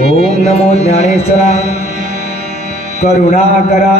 ओम नमो ज्ञानेश्वरा करुणा करा